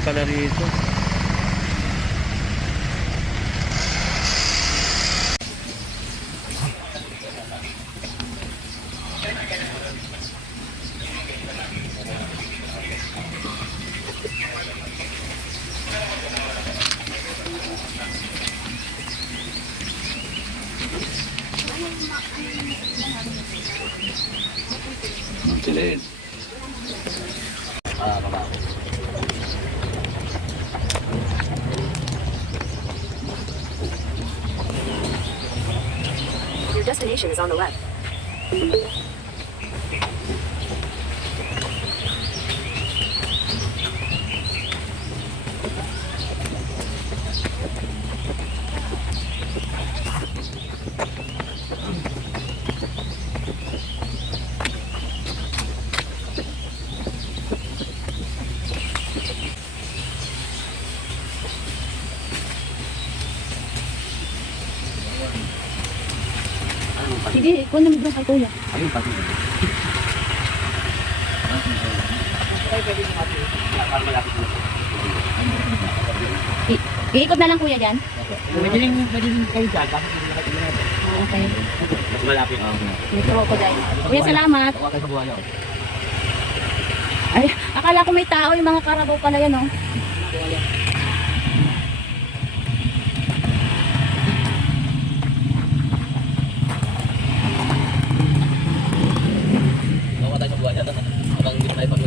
pala rito. Silid. Baba. Your destination is on the left. Sige, ikaw naman doon kay kuya. Ayun, pati. Iikot na lang kuya dyan. Pwede rin kayo dyan, bakit hindi natin natin? Okay. Mas malapit. May crocodile. Kuya, salamat. Huwag kayo sa buhay. Ay, akala ko may tao, yung mga karabaw pala yan, oh. Huwag tayo sa buhay. Habang hindi tayo pag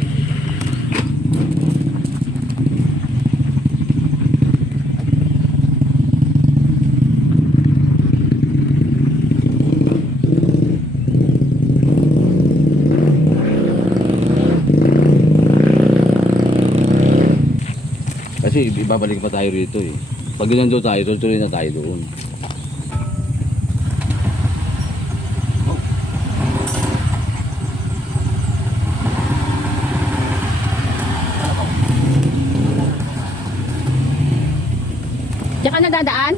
Kasi ibabalik pa tayo rito eh. Pag nandun tayo, tuloy na tayo doon. Diyan ka na dadaan?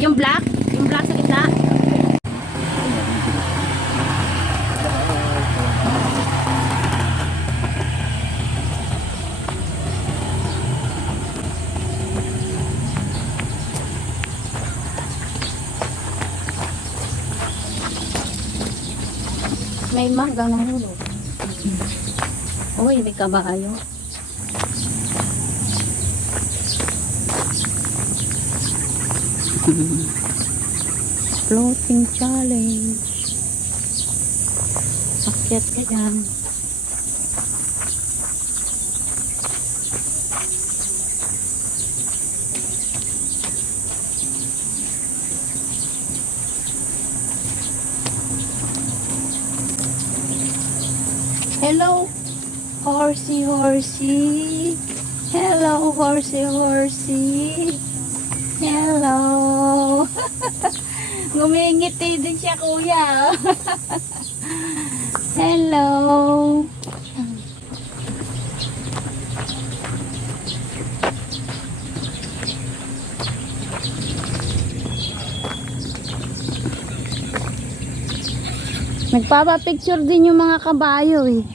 Yung black? Yung black sa gitna? May manggang nahulog. Uy, may kabayo. Floating challenge. Akyat ka dyan. Hello, horsey, horsey. Hello, horsey, horsey. Hello. Ngumingiti din siya, kuya. Hello. Nagpapapicture din yung mga kabayo eh.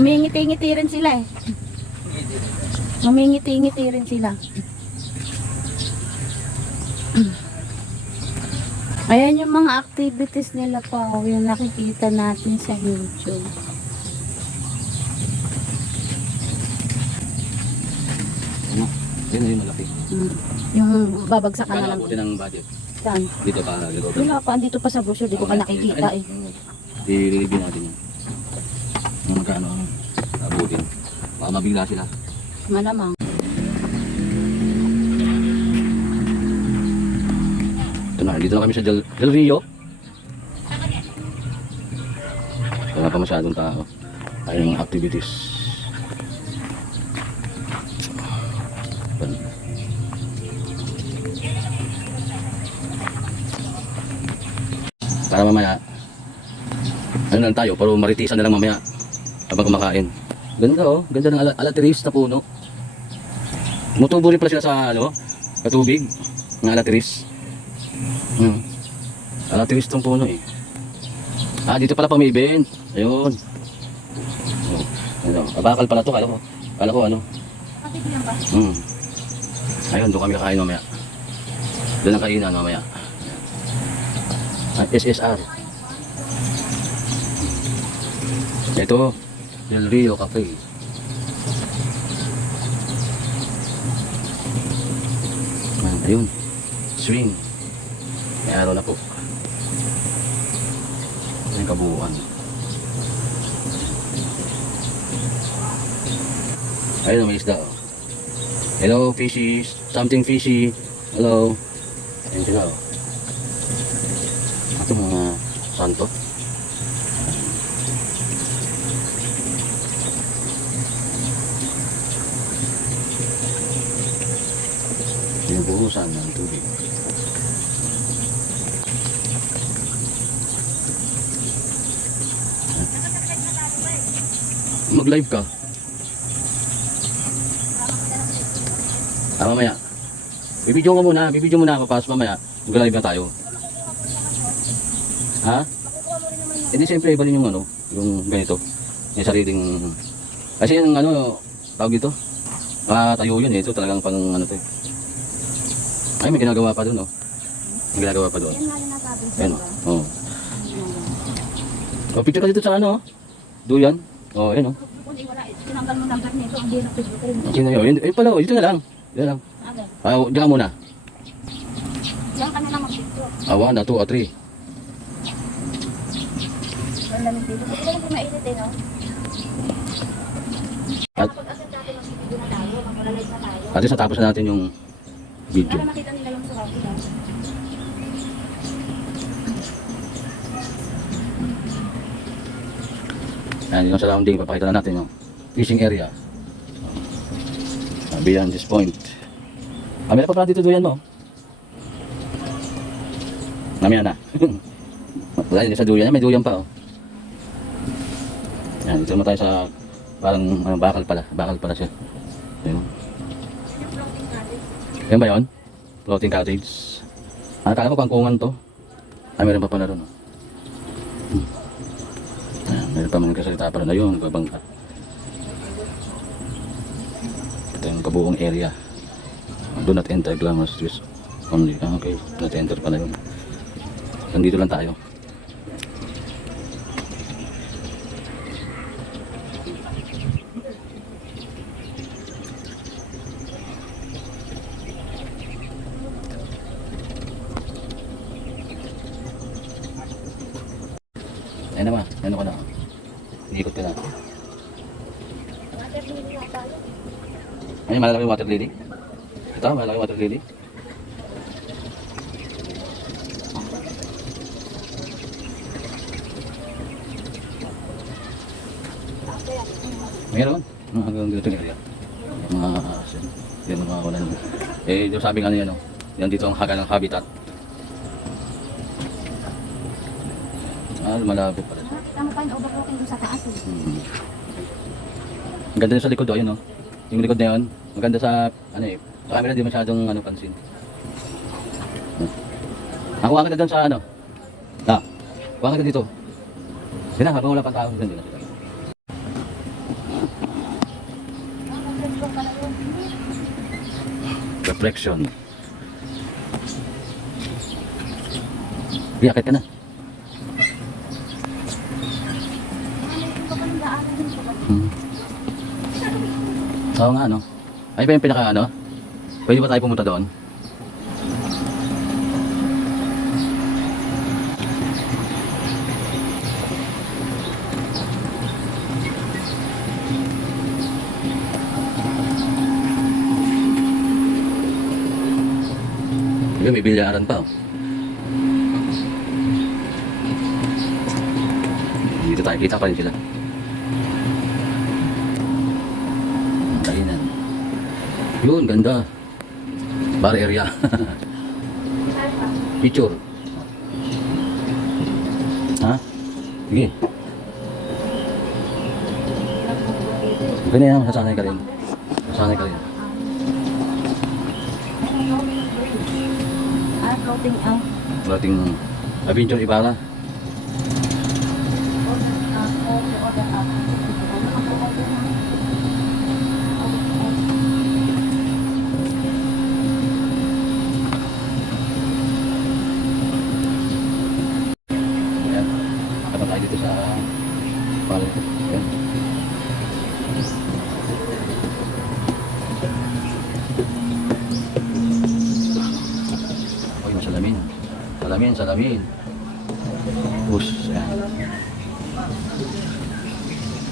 Umingiti-ngiti rin sila eh. Umingiti-ngiti rin sila. Ayan yung mga activities nila pa, yung nakikita natin sa YouTube. Ano? Yan na yung malaki. Yung babagsakan na lang. Buti ng budget. Saan? Dito pa, dito. Wala pa, andito pa sa brochure, di ko pa nakikita eh. I-review natin yun. Yung magkano, abutin. Baka mabigla sila. Malamang. Ito na, dito na kami sa Del Rio. Wala pa masyadong tao. Tayong activities. Para mamaya ano lang tayo, pero maritisan na lang mamaya habang kumakain. Ganda oh, ganda ng alatiris na puno. Mutubo rin pala sila sa ano, sa tubig ng alatiris. Hmm. Alatiris tong puno eh. Ah, dito pala pa may event. Ayun. Oh, ano, bakal pala to, kala ko. Kala ko ano. Patigilan ba? Hmm. Ayun, doon kami kakain mamaya. Doon ang kainan mamaya. At SSR. Ito, Del Rio Cafe. Ayun, swing. May araw na po. Yung kabuuan. Ayun, may isda. Oh. Hello, fishy. Something fishy. Hello. Ayun sila. Oh. Ito mga santo. Binubuhusan ng tubig. Mag-live ka. Mamaya. Bibidyo ka muna. Bibidyo muna ako. Pas mamaya. Mag-live na tayo. Ha? Hindi siyempre iba rin yung ano. Yung ganito. Yung sariling. Kasi yung ano. Tawag dito. Tayo yun eh. Ito talagang pang ano to eh. Ay, may ginagawa pa doon, oh. May ginagawa pa doon. Yan nga rin nasabi. Ayan, oh. Oh, picture ka dito sa ano, oh. Duyan. Oh, ayan, oh. Kundi wala, tinanggal mo number nito, hindi na Facebook rin. Sino yun? Ayun pala, oh. Dito na lang. Dito na lang. Agad. Ah, diyan ka muna. Diyan ka na lang mag-picture. 1, 2, 3. Ganda ng video. Ito lang mainit eh, no? At- Pag-asset natin ng video na tayo, mag-live na tayo. At least natapos na natin yung video. Para makita nila yung sarap nila. Ayan, yung surrounding. Papakita na natin yung fishing area. Beyond this point. Meron pa pala dito duyan mo. Namaya na. Wala din sa duyan. May duyan pa, oh. Ayan, dito naman tayo sa parang ano, bakal pala. Bakal pala siya. Ayan. Yan ba yun? Floating cottage. Akala ko kangkungan to. Meron pa pala ron. Meron pa man kasalita pa rin. Ayun, babangka. Ito yung kabuong area. Do not enter glamorous streets only. Okay, do not enter pala yun. Nandito lang tayo. Ayun naman, ano ka na? Ikot ka na. Ayun, malaki yung water lily. Ito, malaki yung water lily. Mayroon. Hanggang dito yung area. Mga asin. Yan mga kunan. Eh, yung sabi nga niya, no? Yan dito ang haga ng habitat. Malabo pala. Tama pa yung overlooking doon sa taas eh. Ang ganda din sa likod, oh, yun, no? Yung likod na yun, maganda sa, ano eh, sa camera di masyadong, ano, pansin. Nakuha ka na doon sa, ano? Kuha ka dito. Yun na, habang wala pang tao, dito na sila. Reflection. Biakit ka na. Oo nga, ano? Ay ba yung pinaka, ano? Pwede ba tayo pumunta doon? Ayun, may bilyaran pa, oh. Dito tayo, kita pa rin sila. Kainan. Yun, ganda. Bar area. Picture. Ha? Sige. Ganyan, sasanay ka rin. Sasanay ka rin. Floating out. Dating Adventure Ibarra. Ayan. Nakata tayo dito sa Palo. Ayan. Uy, masalamin. Salamin, salamin. Bus, ayan.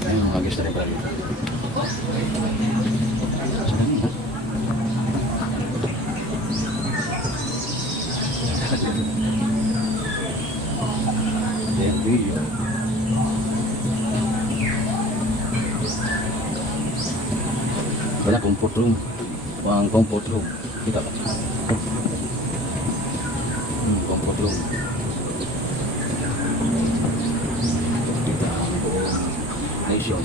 Ayan, mga gusto rin pala dito. Salamin, ha? Ayan, video. Wala, comfort room. Ang comfort room. Kita ba? Comfort room. Kita ang buong nation.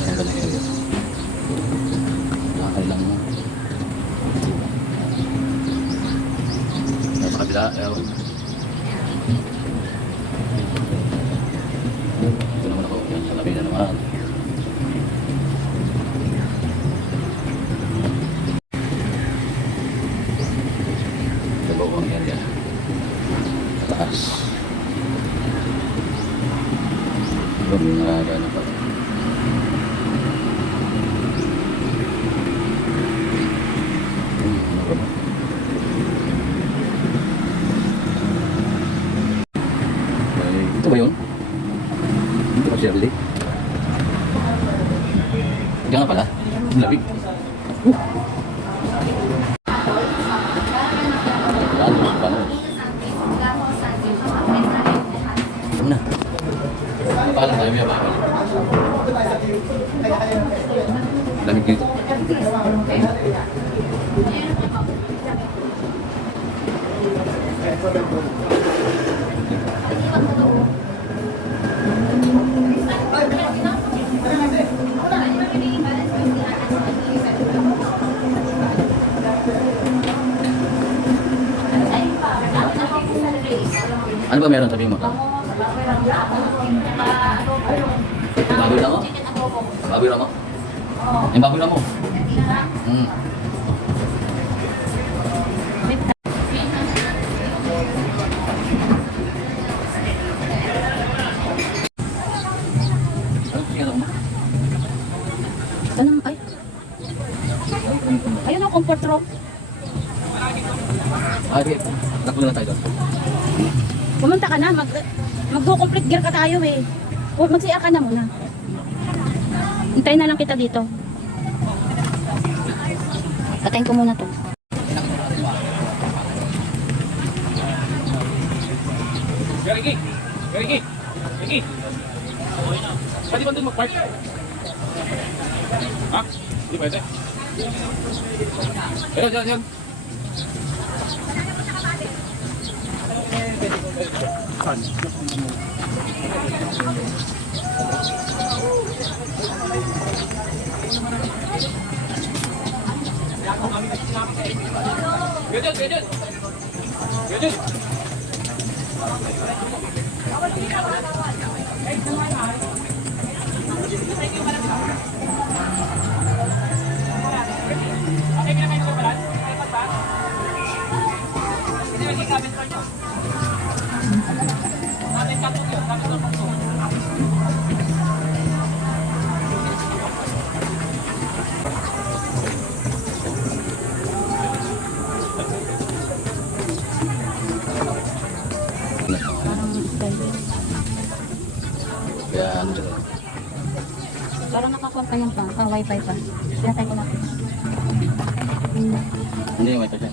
Ayan ba na area? Nakakailang mo. Nasa kabila, ewan. Ito naman ako. Yan, sa tabi na naman. Dalawang area. Taas. Doon nakagana pa. Ano ba ba? Ay, ito ba yun? Ito ba siya rin? Diyan nga pala. Ang labig. Panos, panos. Ano na? Paano tayo may babalik? Lamig dito. Ano ba meron sabihin mo? Baboy na mo? Baboy na mo? Yung baboy na mo? Ano siya mo? Ano? Ay. Ayun ang comfort room. Okay, nakuha na tayo doon. Pumunta ka na. Mag-complete gear ka tayo eh. Mag-CR ka na muna. Hintayin na lang kita dito. Patayin ko muna to. Ricky! Ricky! Ricky! Pwede ba doon mag-park? Ha? Hindi pwede. Pero dyan. Gadget! Kaya ano dyan? Parang nakakuha pa yung wifi pa. Pinatay ko lang. Hindi yung wifi siya.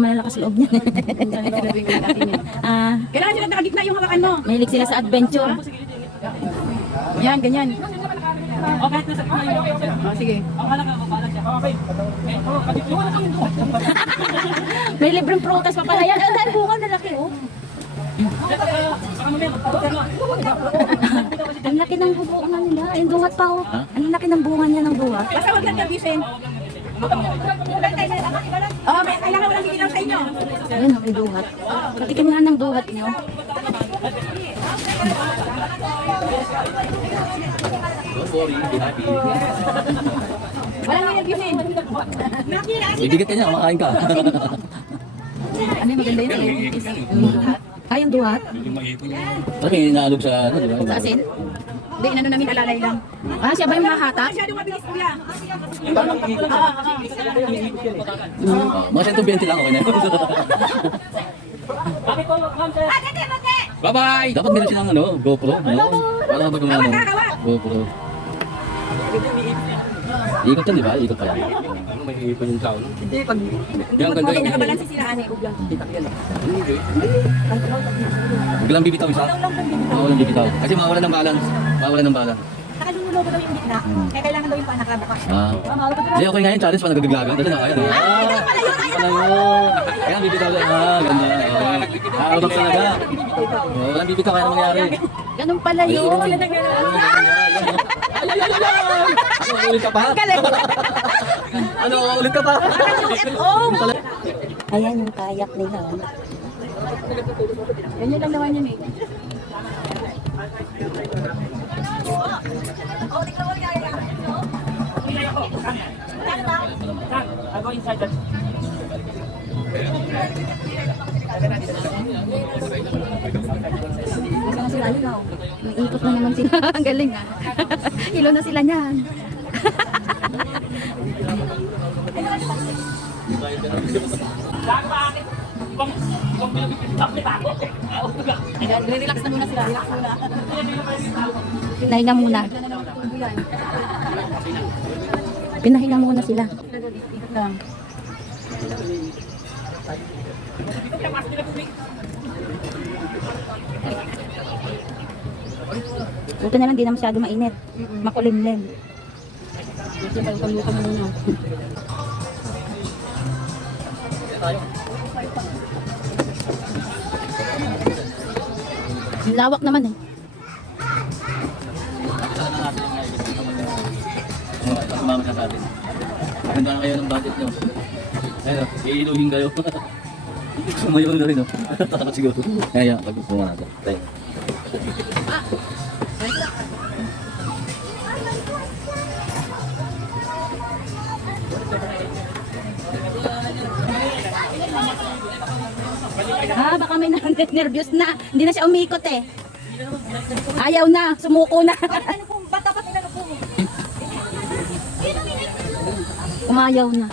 Malakas loob niya. Kailangan sila nakagitna yung hawakan mo. Mahilig sila sa adventure. Yan, ganyan. Oh, sige. May libreng prutas pa pala yan. Ang dahil bunga na laki, oh. Ang laki ng bunga nila. Yung duhat pa, oh. Ang laki ng bunga niya ng duhat. Basta huwag lang gabisin. Oh, may kailangan walang higilaw sa inyo. Ayun, may duhat. Patikin nga ng duhat niyo. Don't worry, be happy. Walang higilaw. Bibigat ka niya, kumakain ka. Ano yung maganda yun? Ay, yung duhat? Kasi may naalog sa, ano, di ba? Sa asin? Hindi, inano namin alalay lang. Ah, siya ba yung mahata? Masyadong mabilis kuya. Mga 120 lang, okay na yun. Bye-bye! Dapat meron silang ano, GoPro. No? Para kapag ano, GoPro. Ikot yan, di ba? Ikot pala. Ano may ipon yung tao? Yung ganda Okay, yung... nakabalansi sila ani. Biglang bibitaw isa. Mawalan bibitaw. Kasi mawalan ng balance. Mawalan ng balance. Nakalululo ko daw yung gitna. Kaya kailangan daw yung panak na bukas. Ah. Hindi, okay nga yung challenge pa nagagaglagan. Dali na, ayun. Pala yun. Kaya ang bibitaw. Ganda. Ubag talaga. Walang bibitaw, kaya nangyari. Ganun pala yun. Ano, ulit ka pa? Ano, ulit ka pa? Ayan yung kayak nila. Ganyan lang naman yun eh. Nasa na sila, ligaw. May ikot na naman sila. Ang galing ah. Hilo na sila niyan. Relax na muna sila. Relax muna. Pinahinga muna. Pinahinga muna sila. Ikot lang. Buti na lang, di na masyado mainit. Makulimlim. Pagpaluto mo muna. Ang lawak naman eh. Sumama ka sa atin. Maganda na kayo ng budget nyo. Ayun, iiluhin kayo. Sumayo na rin, no? Takot siguro. Kaya, pag-puma natin. Tayo. Ah, baka may nervous na. Hindi na siya umikot eh. Ayaw na, sumuko na. Ano po, ba't dapat inano po? Umayaw na.